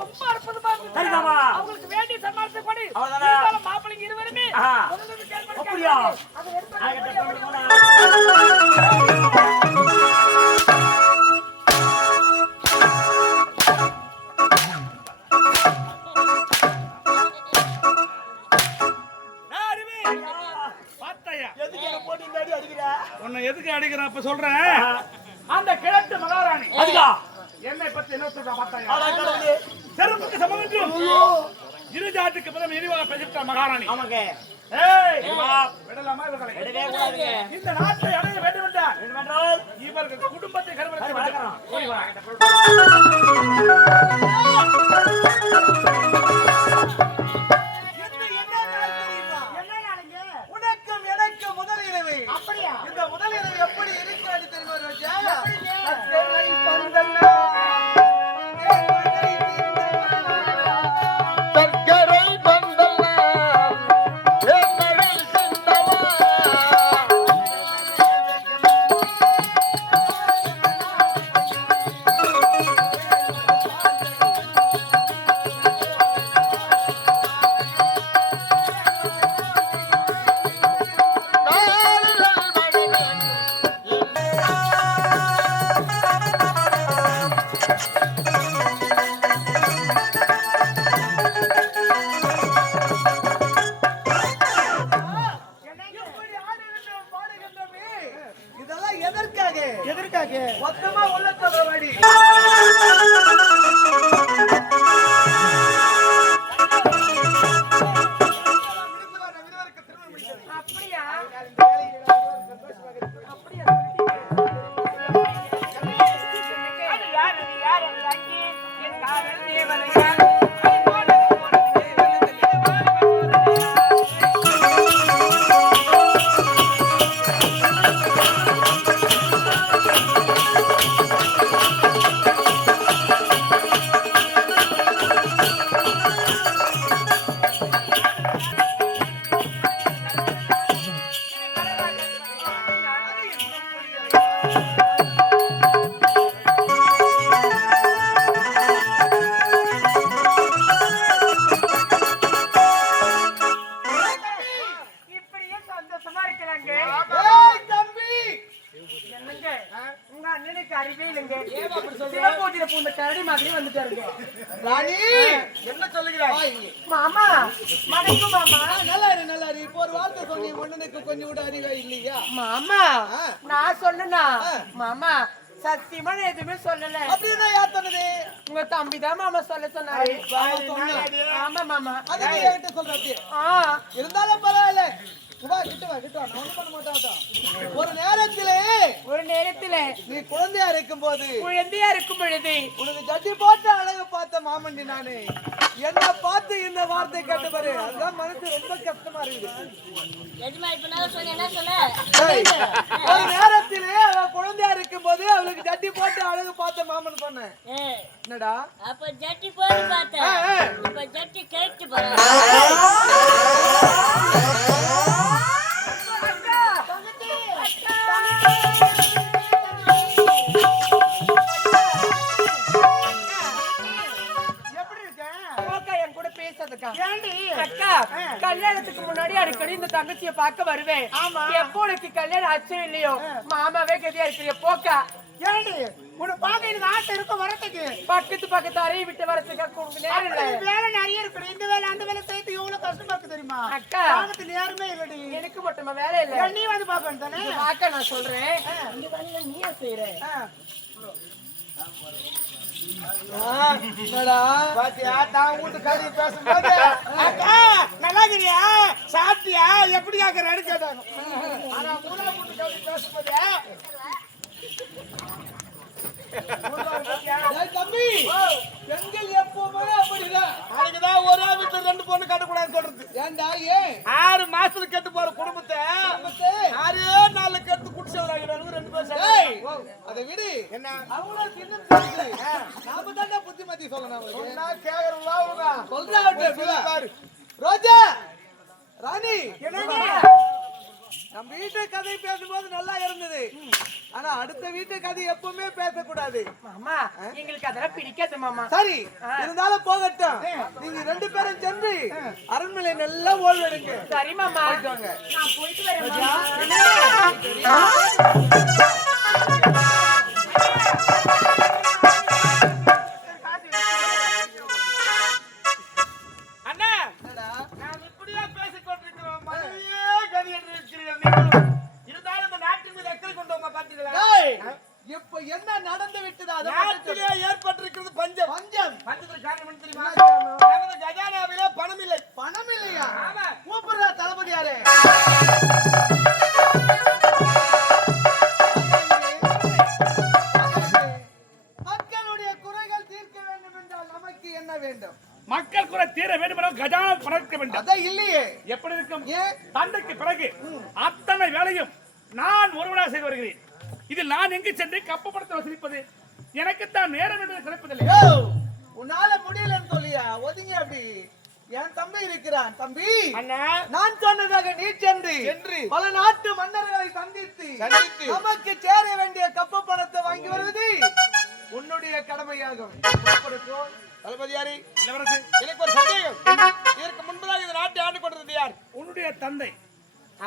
ரொம்ப அற்புதமா இருக்கு. அவங்களுக்கு வேண்டிய சமாளித்து கொண்டு மாப்பிள்ளைங்க இருவருமே அப்படியா? உன்னை எதுக்கு அடிக்கிறேன் அப்ப சொல்றேன். அந்த கிழட்டு மகாராணி என்னை பத்தி என்ன சொல்ற பார்த்தாயா? செருப்புக்கு சமம் என்றும் இரு ஜாதிக்கு பதம் இழிவாக பேசிட்ட மகாராணி. விடலாமா இவர்களை? இந்த நாட்டை அடைய வேண்டும் என்றால் இவர்கள் குடும்பத்தை கருவறைக்கு வளர்க்கிறோம். மொத்தமா உள்ள தவறவாடி அப்படியா? என்ன சொல்லுகிறாய் மாமா? மனைக்கும் மாமா. நல்லா இரு. இப்போ ஒரு வார்த்தை சொன்னி மன்னனுக்கு கொஞ்சம் கூட அறிவா இல்லையா மாமா? நான் சொன்னா மாமா சத்தியமா எதுவுமே சொல்லல. அப்படின்னா யார் சொன்னது? உங்க தம்பிதான் மாமா சொல்ல சொன்னாரு. ஆமா மாமா. அதான் என்கிட்ட சொல்றாரு. இருந்தாலும் பரவாயில்ல. ஒரு நேரத்திலே நீ குழந்தையா இருக்கும் பொழுது உனக்கு ஜட்டி போட்டு அழகு பார்த்த மாமண்டி நானு என்ன பார்த்து இந்த வார்த்தை கேட்டபாரு அதுதான் மனசு ரொம்ப கஷ்டமா இருக்குது. ஒரு நேரத்திலே அவ குழந்தையா இருக்கும் போது அவளுக்கு ஜட்டி போட்டு அழகு பார்த்த மாமன் சொன்னேன். என்னடா அப்ப ஜட்டி போட்டு பார்த்த ஜட்டி கேட்டு போற கல்யாணத்துக்கு முன்னாடி அடிக்கடி இந்த தங்கச்சியை பார்க்க வருவேன். எப்போ உனக்கு கல்யாணம் ஆச்சோ இல்லையோ மாமாவே கதியா இருக்கிற போக்கா. ஏண்டி உன பாக்க எனக்கு ஆசை இருக்க வரதுக்கு பக்கத்து அறையை விட்டு வரதுக்கு நேரம் இல்ல. வேலை நிறைய இருக்கு. இந்த வேலை அந்த வேலை சேர்த்து எவ்வளவு கஷ்டமா இருக்கு தெரியுமா அக்கா? பாக்கத்து நேரமே இல்லடி. எனக்கு மட்டுமா வேலை இல்ல? நீ வந்து பாக்கணும் தானே அக்கா. நான் சொல்றேன் இந்த வேலையில நீயா செய்யற? நல்லா இருக்கியா? சாப்பிட்டியா? எப்படி கேட்கறேன்னு கேட்டாங்க. தம்பி பெண்கள் எப்பவுமே அப்படிதான். அதுக்குதான் ஒரே வீட்டுல 2 பொண்ணு கட்டக்கூடாதுன்னு சொல்றது. ஏண்டா 6 மாசத்துல கெட்டு போற குடும்பத்தை 6 நாள்ல கெட்டு குடிச்சவராங்க 2 பேர். அதை விடு. என்ன அவ்வளவு சின்ன நாம தான் புத்திமதி சொல்லணும். சொன்னா கேக்குறவங்க சொல்றாங்க. ரோஜா ராணி நம்ம வீட்டு கதை பேசும்போது நல்லா இருந்தது. ஆனா அடுத்த வீட்டு கதை எப்பவுமே பேசக்கூடாது. மாமா எங்களுக்கு அதெல்லாம் பிடிக்காது மாமா. சரி, இருந்தாலும் போகட்டும். நீங்க 2 பேரும் சென்று அரண்மனை நல்லா ஓய்வெடுங்க. சரி மாமா, நான் போயிட்டு வரேன். அண்ணா, நான் இப்படியா பேசிக் கொண்டிருக்கிறோம். மனைவியே கதி என்று இருக்கிறீர்கள் நீங்களும். இருந்தாலும் இந்த நாட்டின் மீது அக்கறை கொண்டவங்க பார்த்தீங்களா? இப்ப என்ன நடந்து விட்டது? நாட்டிலே ஏற்பட்டிருக்கிறது பஞ்சம். பஞ்சத்துக்கு காரணம் என்ன தெரியுமா? நமது கஜானாவிலே பணம் இல்லை. பணம் இல்லையா? ஆமா. கூப்பிடுற தளபதியாரே. மக்களுடைய குறைகள் தீர்க்க வேண்டும் என்றால் நமக்கு என்ன வேண்டும்? மக்கள் குறை தீர வேண்டும், கஜானா பறக்க வேண்டும். அதான் இல்லையே. எப்படி இருக்கும்? ஏன்? தந்தைக்கு பிறகு அத்தனை வேலையும் நான் ஒருவனாக செய்து வருகிறேன். இதில் நான் எங்கு சென்று கப்பப்படுத்த வசதிப்பது? எனக்குத்தான் நேரம் என்று கிடைப்பதில்லை. உன்னால முடியலன்னு சொல்லியா? ஒதுங்க. அப்படி என் தம்பி இருக்கிறான். தம்பி, அண்ணா, நான் சொன்னதாக நீ சென்று பல நாட்டு மன்னர்களை சந்தித்து நமக்கு சேர வேண்டிய கப்ப பணத்தை வாங்கி வருவது உன்னுடைய கடமையாகும். தளபதியாரே, இளவரசு, எனக்கு ஒரு சந்தேகம். இதற்கு முன்பதாக இந்த நாட்டை ஆண்டு கொண்டிருந்தது யார்? உன்னுடைய தந்தை.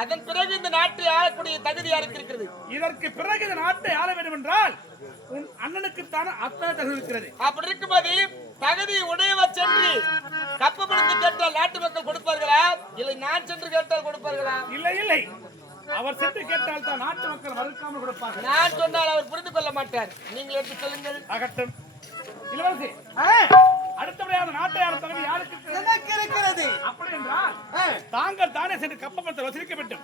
அதன் பிறகு இந்த நாட்டை ஆளக்கூடிய தகுதி யாருக்கு இருக்கிறது? இதற்கு பிறகு இந்த நாட்டை ஆள வேண்டும் என்றால் உன் அண்ணனுக்குத்தான அத்தனை தகுதி இருக்கிறது. அப்படி இருக்கும்போது தகுதி உடையவர் சென்று கப்பப்படுத்தி கேட்டால் நாட்டு மக்கள் கொடுப்பார்களா? இல்லை நான் சென்று கேட்டால் கொடுப்பார்களா? இல்லை இல்லை, அவர் சென்று கேட்டால் தான் நாட்டு மக்கள் மறுக்காமல் கொடுப்பார்கள். நான் சொன்னால் அவர் புரிந்து கொள்ள மாட்டார். நீங்கள் எடுத்து சொல்லுங்கள். ஆகட்டும். இளவரசி, அடுத்தபடியாக நாட்டை ஆள தகுதி யாருக்கு இருக்கிறது? எனக்கு இருக்கிறது. அப்படி என்றால் தாங்கள் தானே சென்று கப்பப்படுத்த வசதிக்க வேண்டும்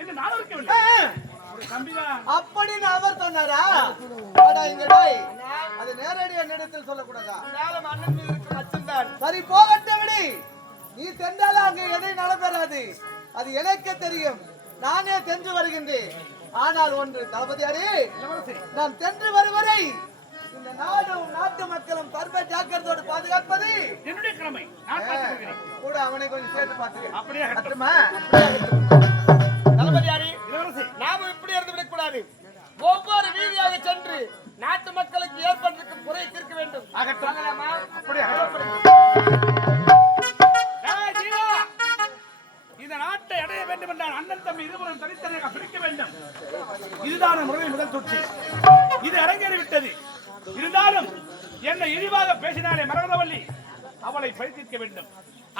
என்று நான் இருக்க வேண்டும். தம்பிதான் அப்படின்னு அவர் சொன்னாரா? வாடா இங்க டேய். அது நேரடியா என்னிடத்தில் சொல்லக்கூடாதா? நாளும் அண்ணன் மீது இருக்கும் அச்சம்தான். சரி, போகட்டும் விடு. நீ சென்றாலும் அங்கு எதை நடைபெறாது. அது எனக்கே தெரியும். நானே சென்று வருகின்றேன். ஆனால் ஒன்று தளபதியாரே, நான் சென்று வருவரை இந்த நாடும் நாட்டு மக்களும் சர்வ ஜாக்கிரதையோடு பாதுகாப்பது என்னுடைய கடமை. நான் பார்த்துக்கிறேன். கூட அவனை கொஞ்சம் சேர்த்து பார்த்துக்கிறேன். அப்படியே கட்டுமா? தளபதியாரே, இளவரசி, நாம இப்படி இருந்து விடக்கூடாது. ஒவ்வொரு வீதியாக சென்று நாட்டு மக்களுக்கு ஏற்பட்டிருக்கும் குறை தீர்க்க வேண்டும். வாங்கலாமா? அப்படியே இந்த நாட்டை அடைய வேண்டும் என்றால் அண்ணன் தம்பி இருவரும் தனித்தனியாக பிரிக்க வேண்டும். இதுதான் முறையில் முதல் தொற்றி. இது அரங்கேறிவிட்டது. இருந்தாலும் என்னை இழிவாக பேசினாலே மரகதவல்லி, அவளை பழி தீர்க்க வேண்டும்.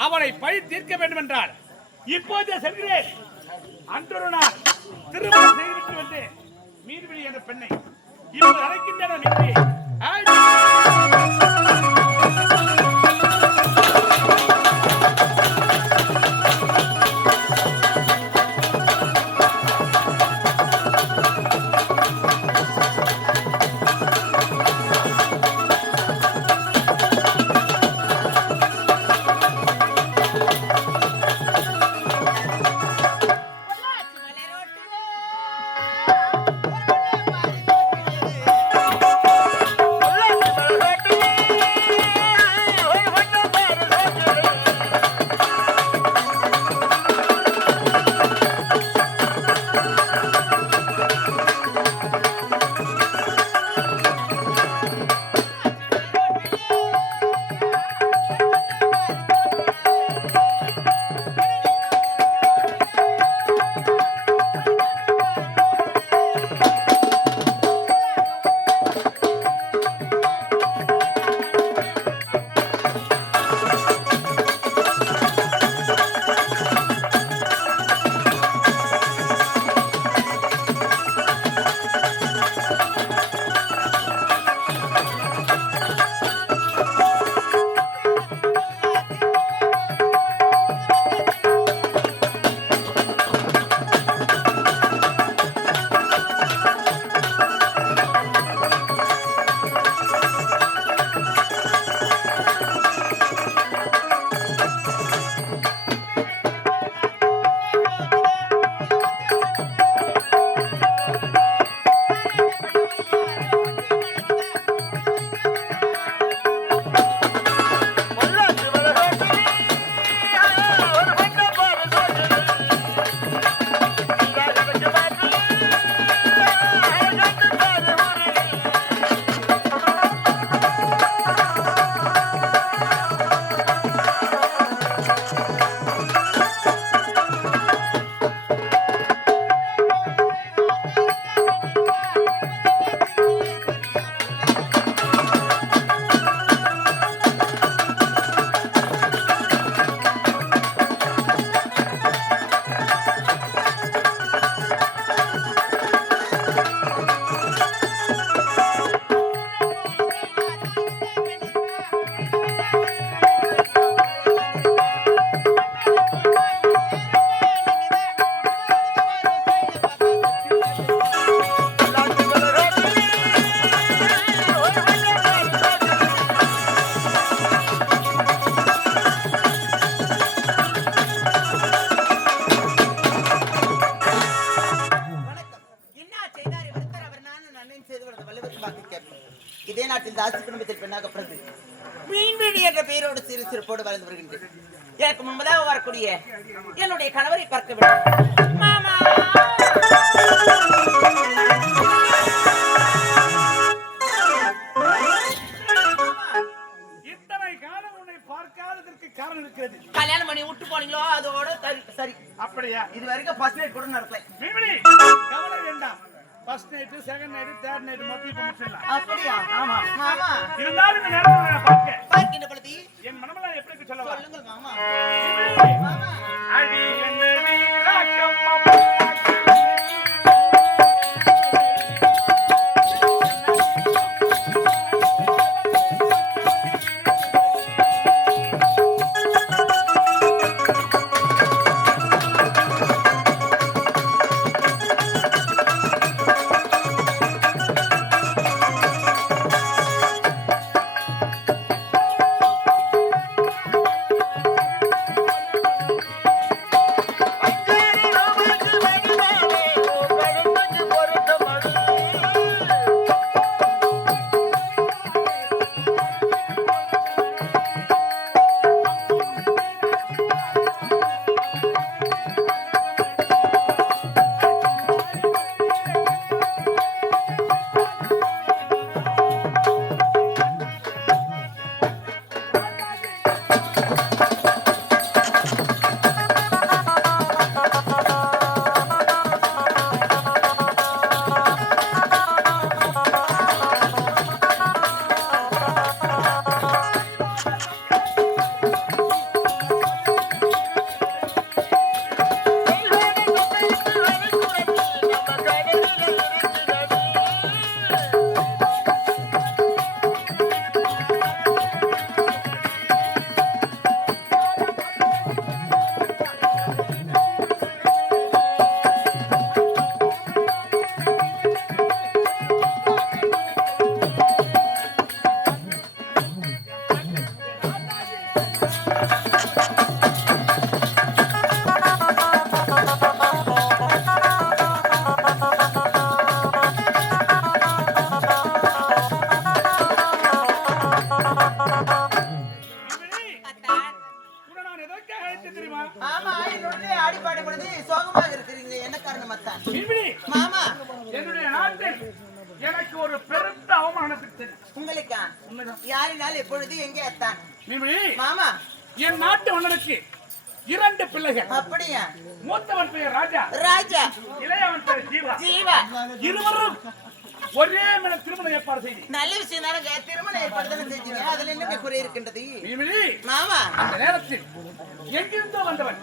அவளை பழி தீர்க்க வேண்டும் என்றால் இப்போதே செல்கிறேன். அன்றொரு நாள் திருமணம் செய்துவிட்டு வந்து மீன்பிடி என்ற பெண்ணை இப்போது அழைக்கின்றன. மீன்பிடி பொள்ளாச்சி பிறந்த வல்லவருக்கு வாக்கு கேட்போம். இதே நாட்டில் தாசி குடும்பத்தில் பெண்ணாக பிறந்து மீன்வெளி என்ற பெயரோடு சிறு சிறப்போடு வளர்ந்து வருகின்றேன். எனக்கு முன்பதாக வரக்கூடிய என்னுடைய கணவரை பார்க்க வேண்டும். மாமா இத்தனை காலம் உன்னை பார்க்காததற்கு காரணம் இருக்கிறது. கல்யாணம் பண்ணி விட்டு போனீங்களோ அதோட சரி. அப்படியா? இது வரைக்கும் ஃபர்ஸ்ட் நைட் கூட நடக்கல. மீன்வெளி, கவலை வேண்டாம். First night, second night, third night மொத்தம் இப்ப முடிச்சிடலாம். அப்படியா? ஆமா. மாமா இருந்தாலும் இந்த நேரத்துல நான் பார்க்கின்ற பொழுது என் மனமெல்லாம் எப்படி இருக்கு சொல்லவா? சொல்லுங்கள் மாமா. மாமா, அடி என்ன வீராக்கம்மா மாமா என்னுடைய ஆடிப்பாடு பொழுது சோகமாக இருக்கிறீங்க. என்ன காரணம் அத்தான்? மாமா என்னுடைய நாட்டில் எனக்கு ஒரு பெருத்த அவமானத்துக்கு உங்களுக்கா? யாரினால் எப்பொழுது எங்கே அத்தான்? மாமா, என் நாட்டு மன்னனுக்கு 2 பிள்ளைகள். அப்படியா? மூத்தவன் பெயர் ராஜா, இளையவன் பெயர் ஜீவா. இருவரும் ஒரே மேல திருமணம் ஏற்பாடு செய்து. நல்ல விஷயம் தானே, திருமணம் ஏற்பாடு தானே செஞ்சீங்க. அதுல என்ன குறை இருக்கின்றது? மாமா, அந்த நேரத்தில் எங்கிருந்தோ வந்தவன்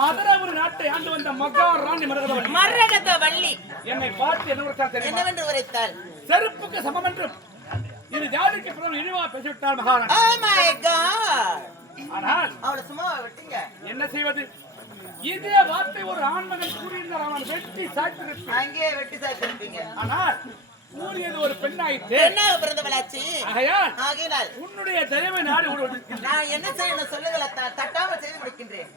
மதுராபுரி நாட்டை ஆண்டு வந்த மகாராணி மரகதவள்ளி என்னை பார்த்து என்ன உரைத்தார்? என்னவென்று உரைத்தாள்? செருப்புக்கு சமம் என்றும் இது ஜாதிக்கு பிறகு இழிவா பேசிவிட்டார் மகாராணி. Oh my God! ஆனால் அவளை சும்மா விட்டீங்க. என்ன செய்வது? இதே வார்த்தை ஒரு ஆண்மகன் கூறியிருந்தார். அவன் வெட்டி சாய்த்து அங்கே வெட்டி சாய்த்திருப்பீங்க. ஆனால் கூறியது ஒரு பெண்ணாயிற்று. பெண்ணாக பிறந்தவளாச்சு. ஆகையால் உன்னுடைய தயவை நாடு நான் என்ன செய்யணும் சொல்லுங்கள, தட்டாமல் செய்து முடிக்கின்றேன்.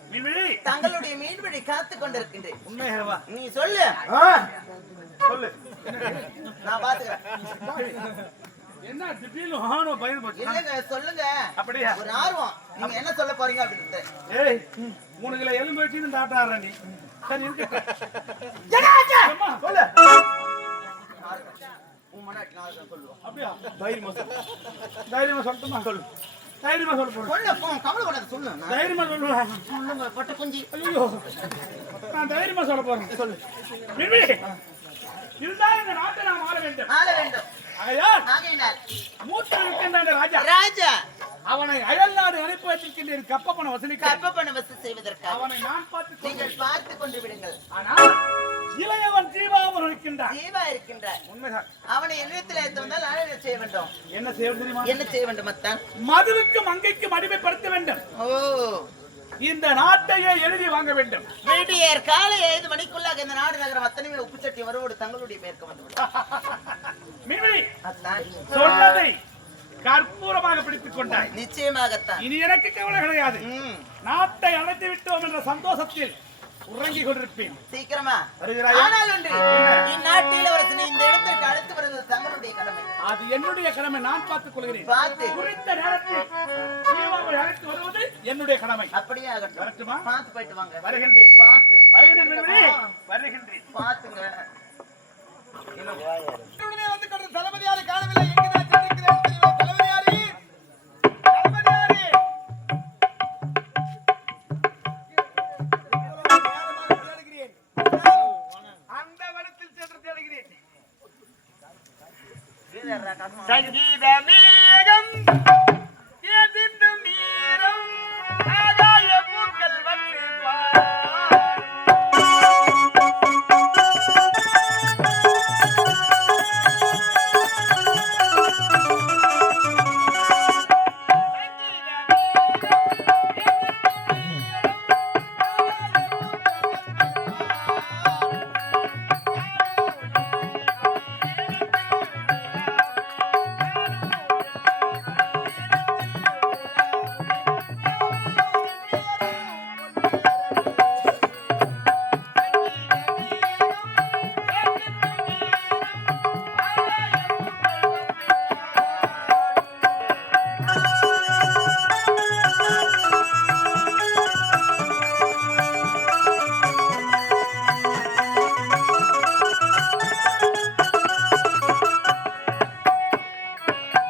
தங்களுடைய மீன்பிடி காத்துக் கொண்டிருக்கின்றேன். உண்மையாவா? நீ சொல்லு. சொல்லு, நான் பாத்துக்கிறேன். என்ன திடீர்னு ஆனோ பயந்து போச்சு? இல்லங்க சொல்லுங்க. அப்படியா? ஒரு ஆர்வம். நீங்க என்ன சொல்ல போறீங்க அப்படின்னு. ஏய், உனக்குல எலும்பு வச்சு இந்த ஆட்டாடுற நீ. சரி இருக்கு. அம்மா சொல்லு. உம்மனாட்டி நான் சொல்லுவோம். அப்படியா? தைரியமா சொல்லட்டுமா? சொல்லு. தைரியமா சொல்ல போறேன். சொல்லு, கவலைப்படாத சொல்லு. தைரியமா சொல்லுவேன். சொல்லுங்க பட்ட குஞ்சி. ஐயோ, நான் தைரியமா சொல்ல போறேன். சொல்லு. மின்மி, இருந்தாலும் இந்த நாட்டை நாம் ஆள வேண்டும். ஆள வேண்டும். ஆகையால் மூத்த இருக்கின்றான் ராஜா. அவனை அயல் நாடு அனுப்பி வைத்திருக்கின்ற கப்பப்பணம் வசூலிக்க. கப்பப்பணம் வசூல் செய்வதற்காக அவனை நான் பார்த்து நீங்கள் பார்த்து கொண்டு விடுங்கள். ஆனால் இளையவன் ஜீவாவும் இருக்கின்றான். ஜீவா இருக்கின்றான். உண்மைதான். அவனை என்னிடத்தில் எடுத்து வந்தால் நான் என்ன செய்ய வேண்டும்? என்ன செய்ய தெரியுமா? என்ன செய்ய வேண்டும் அத்தான்? மதுவுக்கும் மங்கைக்கும் அடிமைப்படுத்த வேண்டும். ஓ, இந்த நாட்டையே எழுதி வாங்க வேண்டும். விடியற் காலை 5 மணிக்குள்ளாக இந்த நாடு நகரம் அத்தனையுமே உப்பு சட்டி வரவோடு தங்களுடைய பெயருக்கு வந்துவிடும். சொன்னதை கற்பூரமாக பிடித்துக் கொண்டாய். நிச்சயமாகத்தான். இனி எனக்கு கவலை கிடையாது. நாட்டை அழைத்து விட்டோம் என்ற சந்தோஷத்தில் உறங்கிக் கொண்டிருப்பேன். சீக்கிரமா வருகிறாயா? ஆனால் ஒன்று, இந்நாட்டு இளவரசனை இந்த இடத்திற்கு அழைத்து வருவது தங்களுடைய கடமை. அது என்னுடைய கடமை, நான் பார்த்துக் கொள்கிறேன். பார்த்து குறித்த நேரத்தில் ஜீவாவை அழைத்து வருவது என்னுடைய கடமை. அப்படியே ஆகட்டும். வரட்டுமா? பார்த்து போயிட்டு வாங்க. வருகின்றேன். பார்த்து வருகிறேன் நண்பனே. வருகின்றேன். பார்த்துங்க. வந்து கொண்டு தளபதியாரை காணவில்லை. எங்குதான் சென்றிருக்கிறேன் தெரியுமா? தளபதியாரே, தளபதியாரே. தேடுகிறேன். அந்த வனத்தில் சென்று தேடுகிறேன். வீரரா கஸ்மா. சங்கீத மேகம் எதிர்ந்து மீறம் ஆகாய பூக்கள் வந்து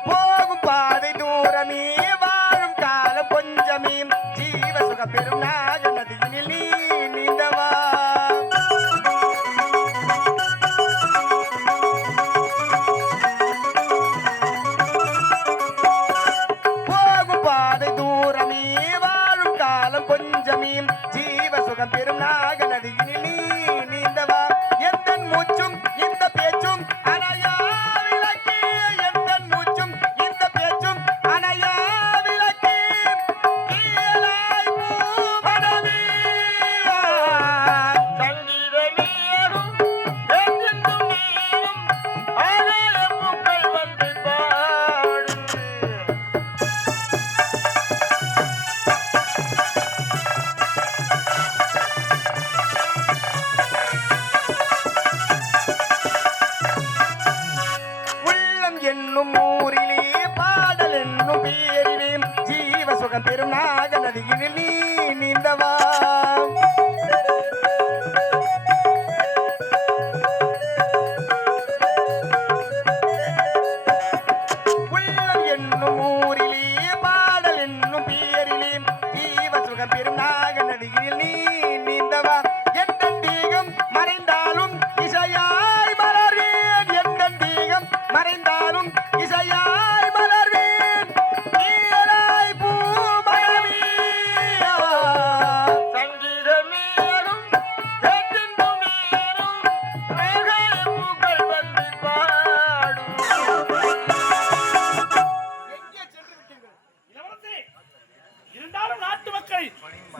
போகும் பாதை தூரமே வாழும் காலம் கொஞ்சமே ஜீவ சுக பெரும் நாக நதியினில் நீ நீந்தவா போகும் பாதை தூரமே வாழும் காலம் கொஞ்சமே ஜீவ சுகம் பெரும் நாக நதியினில் நீ நீந்தவா எந்த மூச்சும் இந்த பேச்சும் அணையா விளக்கே எந்த மூச்சும் இந்த பேச்சும் அணையா விளக்கே ஈயலாய் பூமடமே சங்கீத நேரும் எங்கெங்கும் நீரும் ஆகாய பூக்கள் வந்து பாடும் உள்ளம் என்னும் ஊரிலே பாடல் என்னும் பேரிலே ஜீவ சுகம் பெரும் நாக நதியினில் நீ நீந்தவா உள்ளம் என்னும் ஊரிலே பாடல் என்னும் பேரிலே ஜீவ சுகம் பெரும் நாக நதியினில் நீ நீந்தவா எந்த தீகம் மறைந்தாலும் இசையாய் மலர்வேன் எந்த தீகம் மறைந்தாலும் இசையாய் மலர்வேன் ஈயலாய் பூமணமே சங்கீத மேரும் எங்கெங்கும் நீரும் ஆகாய பூக்கள் வந்து பாடும் எங்கே சென்று விட்டீர்கள்? இளவரசே, இருந்தாலும் நாட்டு மக்களை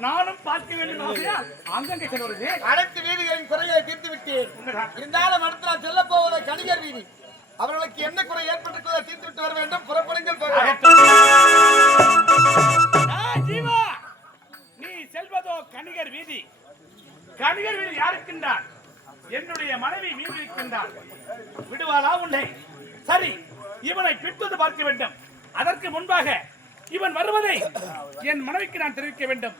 நானும் பார்க்க வேண்டும் ஆசையால் அங்கங்கே செல்வது. அனைத்து வீதிகளின் குறைகளை தீர்த்து விட்டேன். இருந்தாலும் அடுத்து நான் செல்ல போவதை கணிகர் வீதி. அவர்களுக்கு என்ன குறை ஏற்பட்டிருக்கிறதோ தீர்த்து விட்டு வர வேண்டும். புறப்படுங்கள் போகலாம். ஜீவா, நீ செல்வதோ கணிகர் வீதி. கணிகர் வீதி யாருக்கின்றான்? என்னுடைய மனைவி மீது இருக்கின்றான். விடுவாளா உன்னை? சரி, இவனை பிடித்து பார்க்க வேண்டும். அதற்கு முன்பாக இவன் வருவதை என் மனைவிக்கு நான் தெரிவிக்க வேண்டும்.